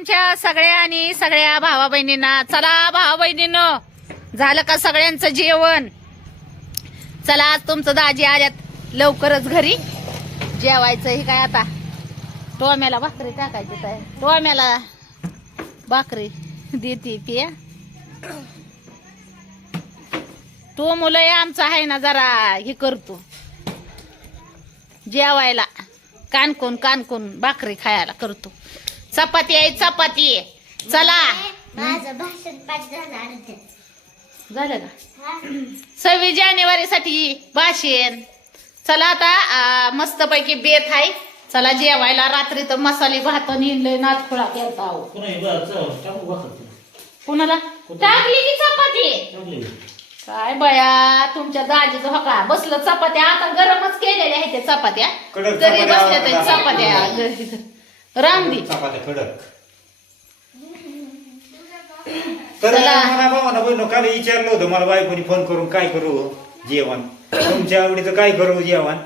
आमच्या सगळ्या आणि सगळ्या भावा बहिणींना चला भावा बहिणीनं झालं का सगळ्यांचं जेवण? चला आज तुमचं दाजी आल्यात लवकरच घरी. जेवायचं हे काय आता? टोम्याला भाकरी टाकायची काय टोम्याला भाकरी देते पिया. तो मुलं आमचा आहे ना जरा हे करतो. जेवायला कानकोन कानकोन भाकरी खायला करतो. चपाती आहे चपाती. चला. माझं भाषण पाठ झालं का? सव्वीस जानेवारी साठी भाषण. चला आता मस्त पैकी बेत आहे. चला जेवायला. रात्री तर मसाले भात निघलंय नाचखोळा केलता अहो. कुणाला? टाकली की चपाती. काय बया तुमच्या दाजीचं हो का? बसलं चपात्या. आता गरमच केलेल्या आहेत त्या चपात्या. कडक तरी चपात्या बसल्या आवडतात. चपात्या. रामदी. चपात्या कडक तर चला. मला बाबांना बहिण काल विचारलं होतं मला बायकोनी फोन करून काय करू जेवण? तुमच्या आवडीचं काय करू जेवण?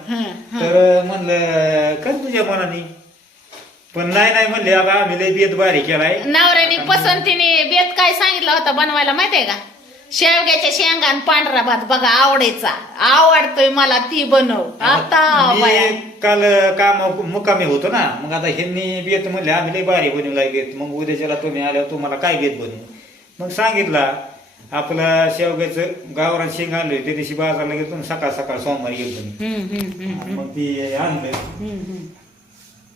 तर म्हणलं कर तुझ्या मनाने. पण नाही नाही म्हणले आता आम्ही लय बेत बारी केलाय. नवऱ्याने पसंतीने बेत काय सांगितला होता बनवायला माहितीये का? शेवग्याच्या शेंगा आणि पांढरा भात बघा आवडायचा आवडतोय मला ती बनव. आता बाया. मी काल काम मुकामी होतो ना मग आता ह्यांनी बेत म्हणले आम्ही लय बारी बनवलाय बेत. मग उद्याच्याला तुम्ही आल्यावर तुम्हाला काय बेत बनवू? मग सांगितला आपलं शेवग्याचं गावरान शेंग आणलोय त्या दिवशी बाजारला गेलो आणि सकाळ सकाळ सोमवारी गेलो मी. हम्म, हम्म, हम्म, मग ती आणलं. हम्म, हम्म.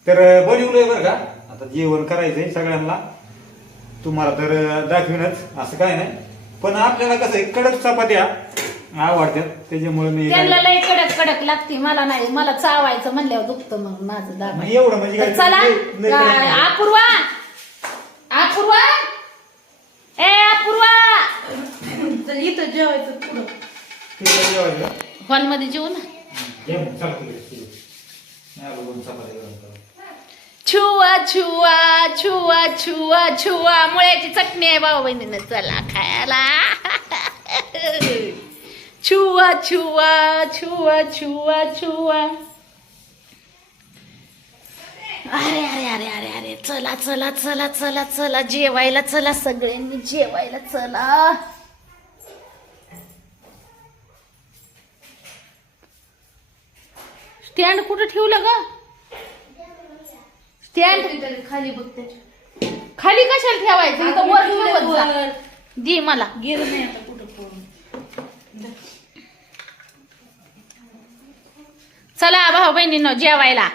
तर बनवलंय बरं का? आता जेवण करायचंय सगळ्यांना. तुम्हाला तर दाखवीनच. असं काय नाही. पण आपल्याला कसं आहे, कडक चपात्या आवडतात. त्याच्यामुळे मी त्यांना लय कडक कडक लागते. मला नाही. मला चावायचं म्हणल्यावर दुखतं मग माझं दाब नाही एवढं म्हणजे काय चला. लय- लय कडक काय, नाही. अपूर्वा. अपूर्वा. ए अपूर्वा. इथं जेवायचं पुढं. तिकडे जेवायचं. हॉलमध्ये जेवू ना. ये मग, चला तिकडे, तिकडे. नाही आलो दोन चपात्या. छुआ छुआ छुआ छुआ छुआ. मुळ्याची चटणी आहे भाऊ बहिणीनं. चला खायला. छुआ छुआ छुआ छुआ छुआ. अरे अरे अरे अरे अरे. चला चला चला चला चला. जेवायला चला सगळ्यांनी. जेवायला चला. स्टँड कुठं ठेवलं ग? स्टँड तरी खाली बघ त्याच्या. खाली कशाला ठेवायचं? इथं वर ठेवत जा. वर. दे मला. गेलं नाही आता कुठं पळून चला भाऊ बहिणींनो जेवायला.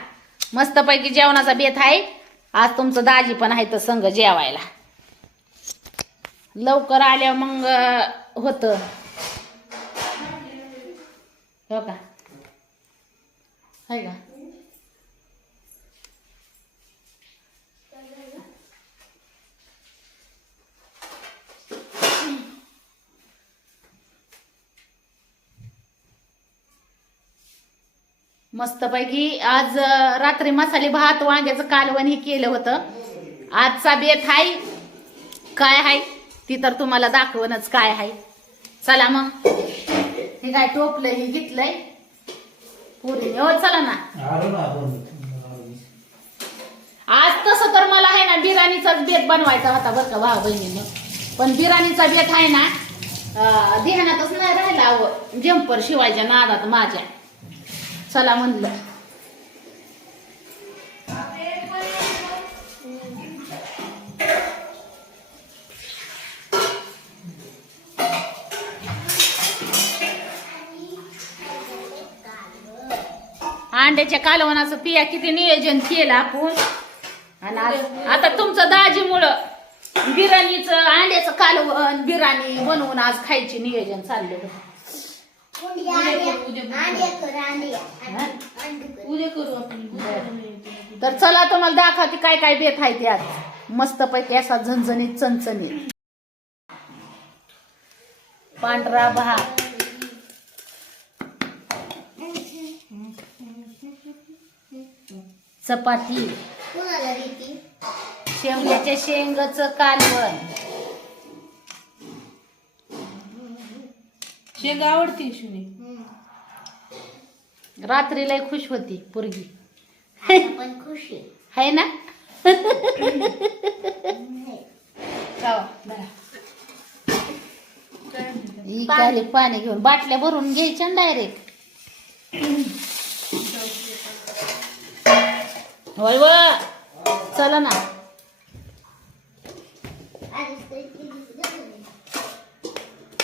मस्त पैकी जेवणाचा बेत आहे. आज तुमचं दाजी पण आहे तर संग जेवायला. लवकर आल्या मग होत. हो का? आहे का? मस्तपैकी आज रात्री मसाले भात वांग्याचं कालवण हे केलं होतं. आजचा बेत हाय. काय हाय? ती तर तुम्हाला दाखवणच काय हाय. चला मग. हे काय टोपलं हे घेतलंय? पुरी. हो चला ना. आज तसं तर मला आहे ना बिर्याणीचाच बेत बनवायचा होता बरं का भाऊ बहिणीनं पण बिर्याणीचा बेत आहे ना अं, ध्यानातच नाही राहिला जम्पर शिवायच्या नादात माझ्या. चला म्हणलं. अंड्याच्या कालवणाचं पिया किती नियोजन केलं आपण. आणि आता तुमचं दाजीमुळं बिर्याणीचं अंड्याचं कालवण बिर्याणी बनवून आज खायचे नियोजन चाललेलं. उद्या करू, आपण तर चला तुम्हाला दाखवते काय काय बेत आहे ते आज. मस्त पैकी असा झणझणीत चणचणीत. पांढरा भात. चपाती. शेवग्याच्या शेंगाचं कालवण. शेंगा आवडते रात्री रात्रीला खुश होती पोरगी. पण खुश आहे. है ना पाणी घेऊन बाटल्या भरून घ्यायच्या डायरेक्ट होय व चला ना.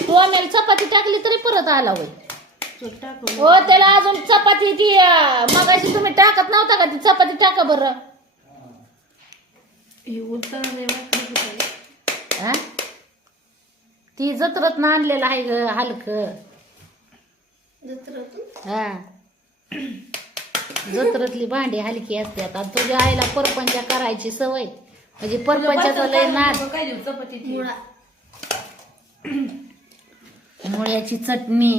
तू आम्हाला चपाती टाकली तरी परत आला होय. हो त्याला अजून चपाती ती मगाशी तुम्ही टाकत नव्हता का ती? चपाती टाका बरं. हे. हा? ती जत्रत आणलेलं आहे ग हलक. हा. जत्रतली भांडी हलकी असतात आणि तुझ्या आईला परपंच करायची सवय. म्हणजे परपंचाचा लय नाद. मग काय देऊ? चपाती मुळा. मुळ्याची चटणी.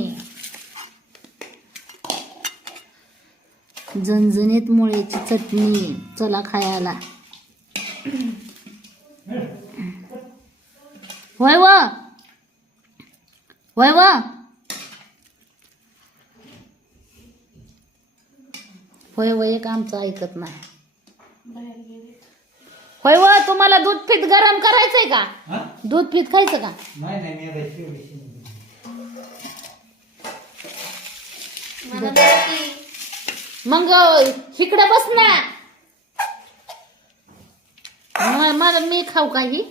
झणझणीत मुळ्याची चटणी. चला खायला. होय व? होय व? होय व एक आमचं ऐकत नाही. होय व तुम्हाला दूध पीठ गरम करायचंय का? दूध पीठ खायचं का? नाही मग इकडे बस ना. म- मला मी खाऊ काही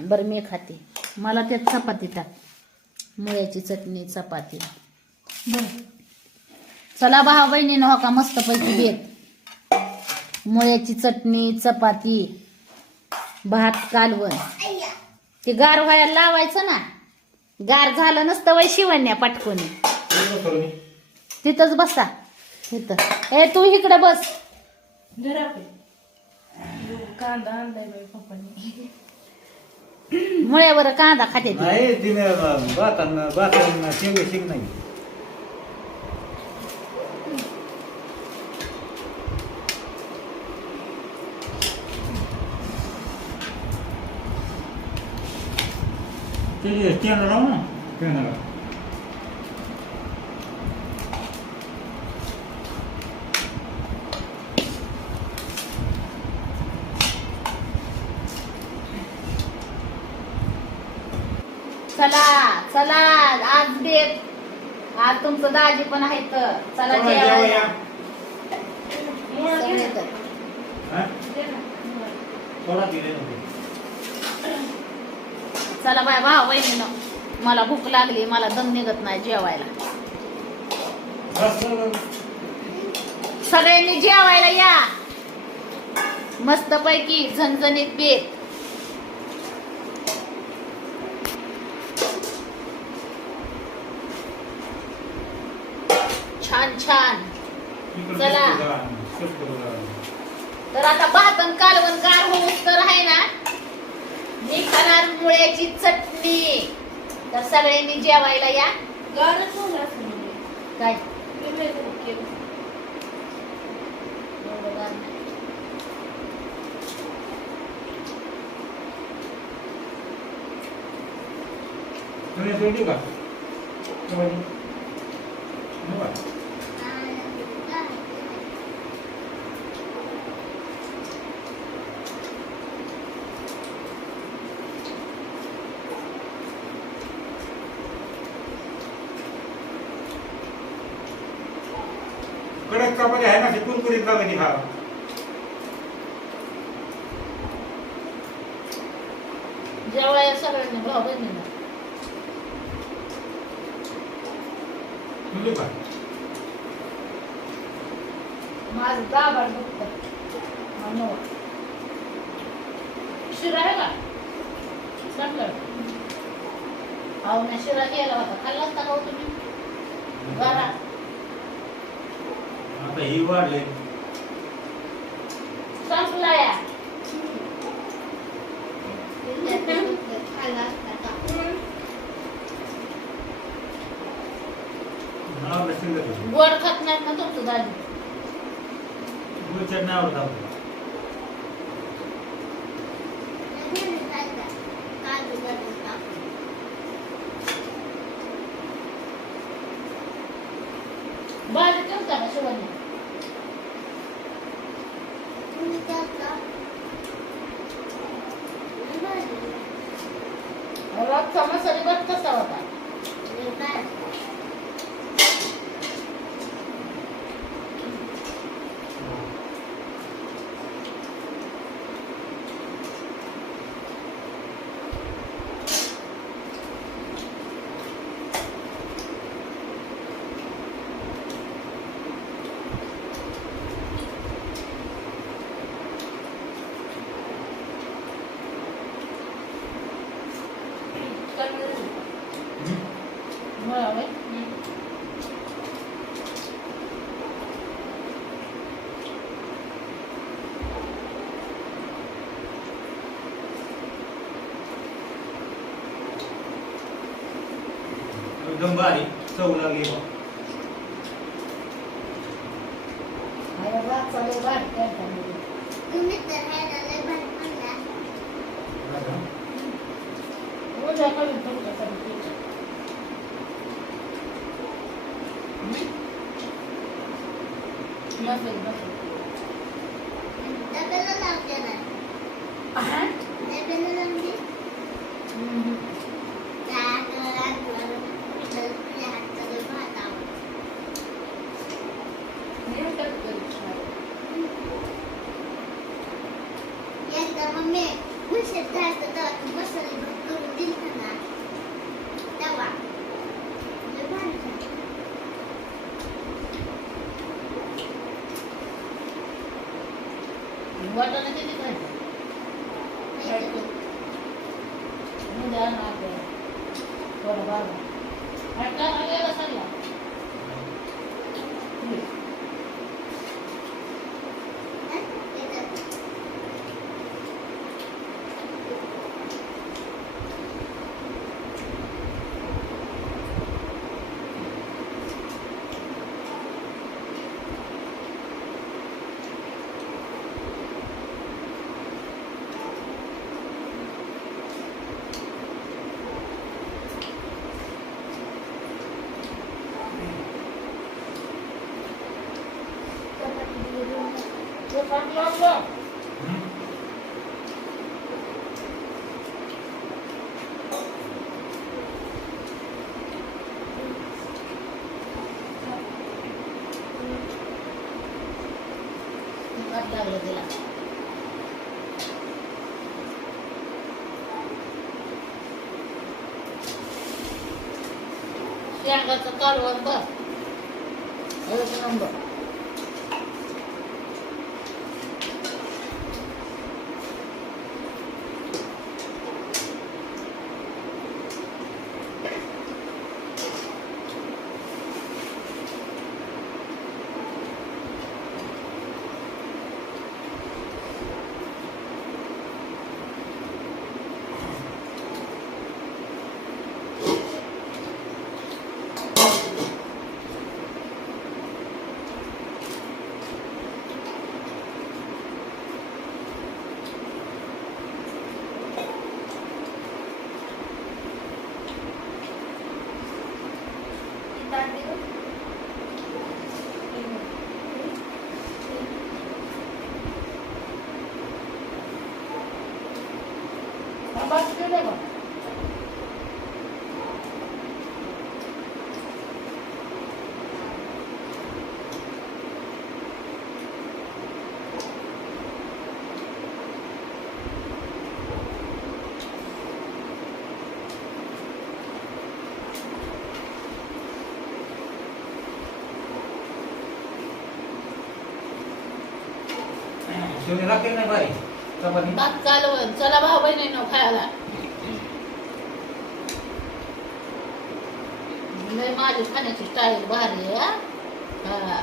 बरं मी खाते. मला त्यात चपाती टाक. मुळ्याची चटणी चपाती. चला भावा बहिणीनं हो का मस्त पैकी देत मुळ्याची चटणी चपाती भात कालवण. ते गार व्हायला लावायचं ना. गार झालं नसतं वय शिवण्या पटकोनी. तिथंच बसा तिथं ए तू इकडे बस जरा कांदा आणलाय बाई पप्पानी मुळ्यावर कांदा खाते ती. नाही तिने बातान बातान शेवगे शिंग नाही ते स्टँड राहू ना स्टँडला चला चला आज देत आज तुमचं दाजी पण आहे? तर चला जेवायला. चला बाय भाऊ बहिणीनं मला भूक लागली मला दम निघत नाही जेवायला. सगळ्यांनी जेवायला या. मस्त पैकी झणझणीत बेत. छान छान. चला. तर आता भातन कालवण गार होऊस तर आहे ना? मी खाणार मुळ्याची चटणी. तर सगळ्यांनी जेवायला या. गारच म्हणजे. काय. तुम्ही का सोडली. हो का? कडक चपाती आहे ना ती कुरकुरीत लागली हा जेवायला या सगळ्यांनी भाऊ बहिणीनं सोडली का माझं म्हणून. शिरा आहे का? अहो ना शिरा केला होता. खाल्ला असता का तुम्ही? बरा आता ही वाढले. संपला या खाल्ला असता का? गोड खात नाहीत ना तुमचं दादी गुळ नाही आवडत आपल्याला. नाही खाल्ला. काजू बदाम टाकून. भाजी ठेवता का शिवानी तुम्ही त्यातला नाही भाजी. रोजचा मसाले भात कसा होता बाहेर मला बाई. एकदम बारीक चव लागली बा. तुम्ही तर ह्याला लय भारी म्हणला उद्या करून तुमच्यासाठी केलं. नसेल, नसेल. डब्याला लावते ना आहा. डब्याला लावते हम्म. त्यात राजवाडा पिठलं तुझ्या हातचं भात आवडतो हे कसं करू शकणार? एकदा मम्मी उशीर झालं तेव्हा तू मसाले भात करून दिलता ना तेव्हा लय भारी झालं. वाटाणा किती खायचं? माहिती का? उद्या आणा आपल्याला. थोडं ते पाणी लावलं. वाट लागलं तिला शेंगाचं कालवण बघ एक नंबर आंबाच केलं बा. सोनी लागते भात चला भाऊ बहिणीनं खायला. लय माझी खाण्याची स्टाईल भारी आहे हा.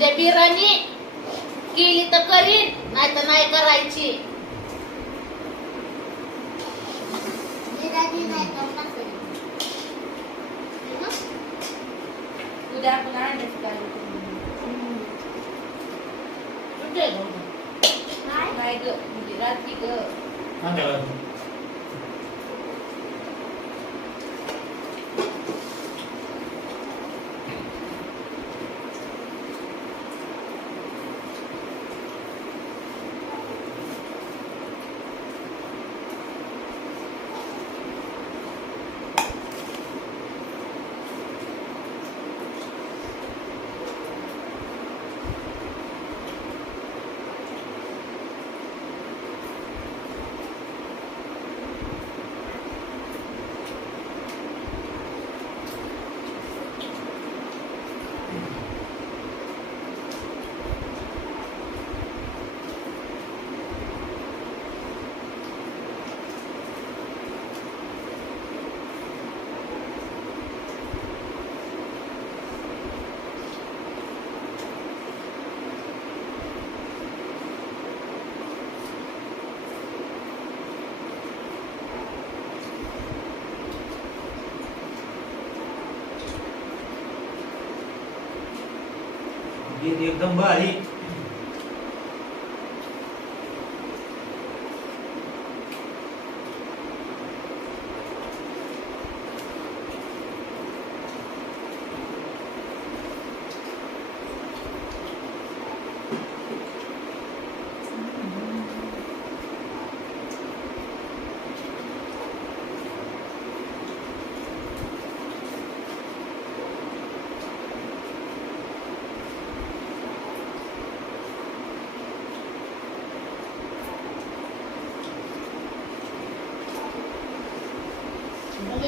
उद्या बिर्याणी केली तर करीन नाही तर नाही करायची जिराची नाही तर टाकली. हं? उद्या आपण अंड्याचं काय कुठे आहे गं? काय? नाही ग म्हणजे रात्री ग एकदम भारी.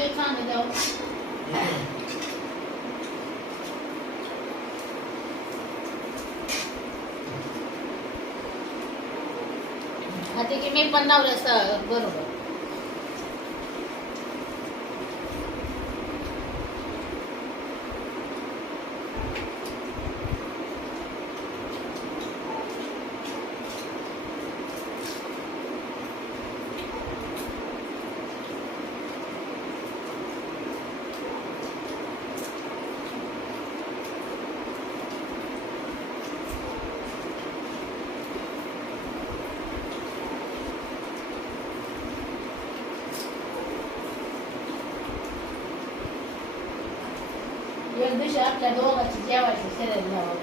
लय छान आहे. जाऊ आता की मी पण नवऱ्या बरोबर. एक दिवशी आपल्या दोघांची जेवायची शरीर लावा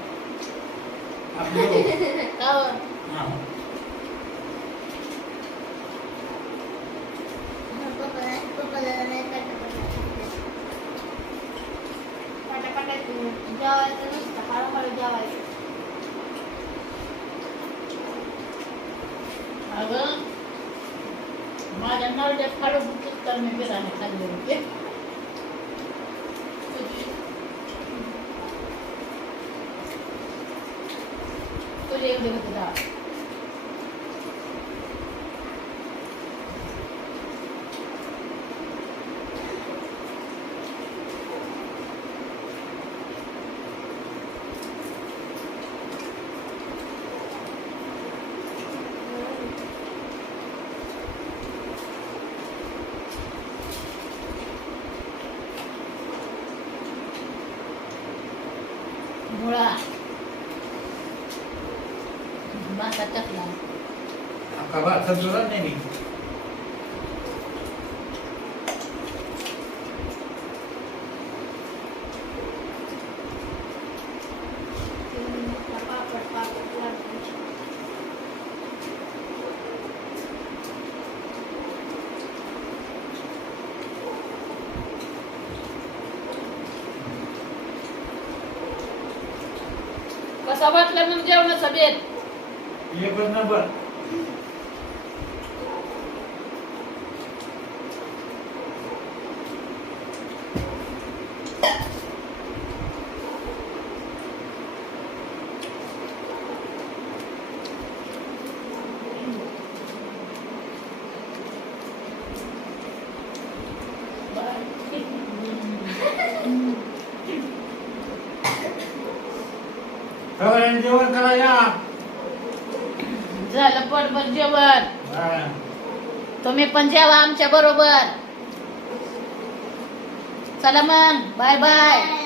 आपलं- का हो? हा. पप्पाला- पप्पाला नाही पटापट. पटापट जेवायचं नुसतं हळूहळू जेवायचं अगं माझ्या नवऱ्यात काढून तर मी बिर्याणी खाल्ली होती तुझी तुझी एवढी होती डाळ मुळा मासा टाकला अख्खा भात संपला नाही मी पापड पापड लागतो कसा वाटला मग जेवणाचा बेत नंबर सगळ्यांनी जेवण करा या बरोबर जेवण तुम्ही पण जेवा आमच्या बरोबर चला मग बाय बाय.